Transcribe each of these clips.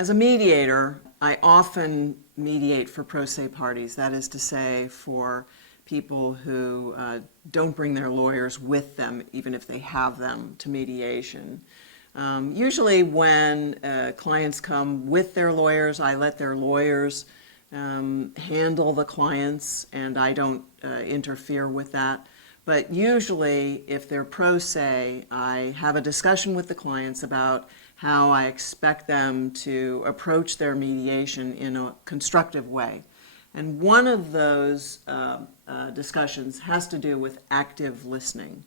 As a mediator, I often mediate for pro se parties, that is to say for people who don't bring their lawyers with them, even if they have them, to mediation. Usually when clients come with their lawyers, I let their lawyers handle the clients and I don't interfere with that. But usually if they're pro se, I have a discussion with the clients about how I expect them to approach their mediation in a constructive way. And one of those discussions has to do with active listening.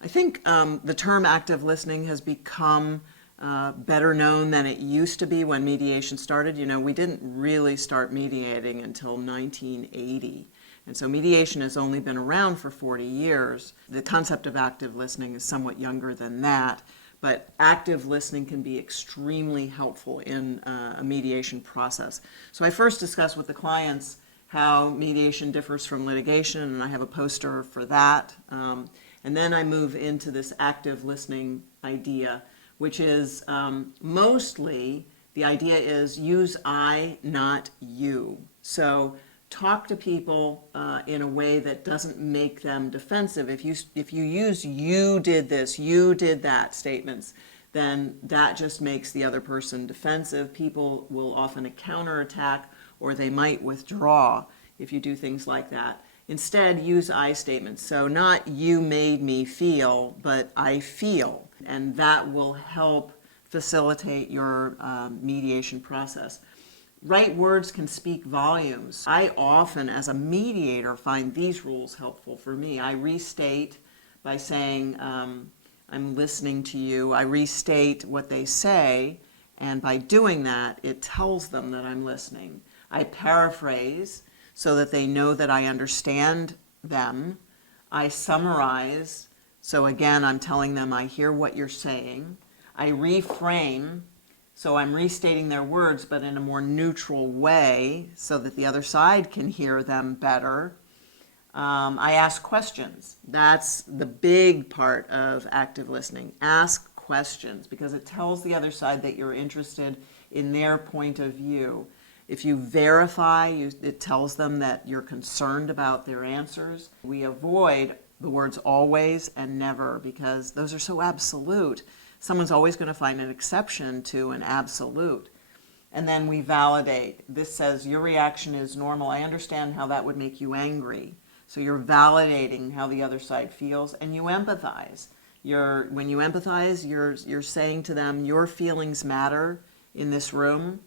I think the term active listening has become better known than it used to be when mediation started. You know, we didn't really start mediating until 1980. And so mediation has only been around for 40 years. The concept of active listening is somewhat younger than that, but active listening can be extremely helpful in a mediation process. So I first discuss with the clients how mediation differs from litigation, and I have a poster for that. And then I move into this active listening idea, which is mostly the idea is use I, not you. So talk to people in a way that doesn't make them defensive. If you use you did this, you did that statements, then that just makes the other person defensive. People will often counterattack or they might withdraw if you do things like that. Instead, use I statements. So not you made me feel, but I feel. And that will help facilitate your mediation process. Right words can speak volumes. I often, as a mediator, find these rules helpful for me. I restate by saying, I'm listening to you. I restate what they say, and by doing that, it tells them that I'm listening. I paraphrase so that they know that I understand them. I summarize, so again, I'm telling them I hear what you're saying. I reframe, so I'm restating their words, but in a more neutral way so that the other side can hear them better. I ask questions. That's the big part of active listening. Ask questions because it tells the other side that you're interested in their point of view. If you verify, it tells them that you're concerned about their answers. We avoid the words always and never because those are so absolute. Someone's always going to find an exception to an absolute. And then we validate. This says your reaction is normal. I understand how that would make you angry. So you're validating how the other side feels, and you empathize. When you empathize, you're saying to them, your feelings matter in this room.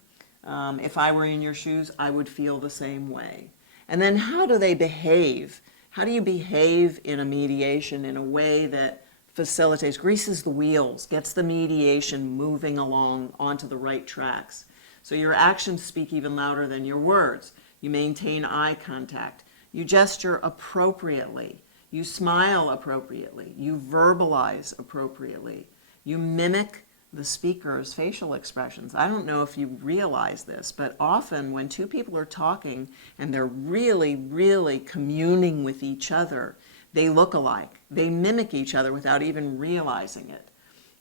If I were in your shoes, I would feel the same way. And then how do they behave? How do you behave in a mediation in a way that facilitates, greases the wheels, gets the mediation moving along onto the right tracks? So your actions speak even louder than your words. You maintain eye contact. You gesture appropriately. You smile appropriately. You verbalize appropriately. You mimic the speaker's facial expressions. I don't know if you realize this, but often when two people are talking and they're really, really communing with each other, they look alike. They mimic each other without even realizing it.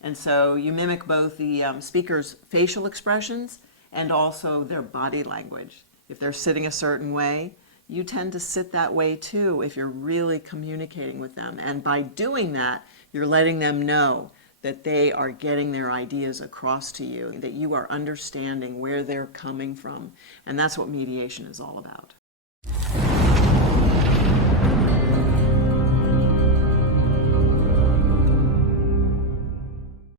And so you mimic both the speaker's facial expressions and also their body language. If they're sitting a certain way, you tend to sit that way too if you're really communicating with them. And by doing that, you're letting them know that they are getting their ideas across to you, that you are understanding where they're coming from. And that's what mediation is all about.